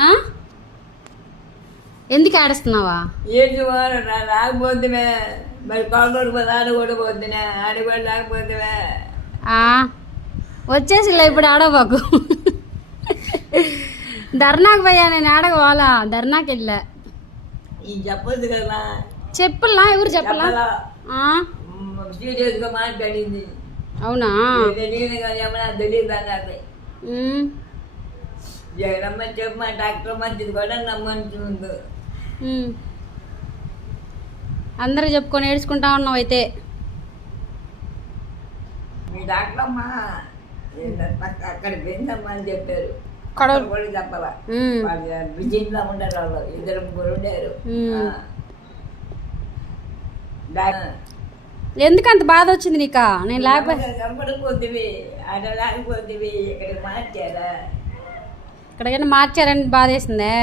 ఆ? ఎందుకు ఆడిస్తున్నావా ఏంటి వారు రా- రాకపోతేనే మరి కాళ్ళోడు పోతే ఆడ కూడా పోతున్నా ఆడ కూడా రాకపోతేనే ఆ, వచ్చేసిలే ఇప్పుడు ఆడబాకు ధర్నాకు పోయా నేను ఆడకపోవాలా ధర్నాకి వెళ్ళా. చెప్పొద్దు కదా. చెప్పులా ఎవరు చెప్పలా? మాట్లాడింది. అవునా? తెలియదు కానీ తెలియదు జగనమ్మ చెప్పమా డాక్టర్ మంచిది కూడా నమ్మంటుంది. అందరూ చెప్పుకొని ఏడ్చుకుంటా ఉన్నావు అయితే. మీ డాక్టర్ అమ్మా అక్కడ పోయిందమ్మా అని చెప్పారు. కడ- అక్కడ కూడా చెప్పాలా? విజయంలో ఉండరు వాళ్ళు ఇద్దరు ముగ్గురు ఉండారు. ఎందుకు అంత బాధ వచ్చింది నీకా? నేను లేకపోతే ఇక్కడ మార్చారా ఇక్కడికైనా మార్చారని బాధ వేసిందే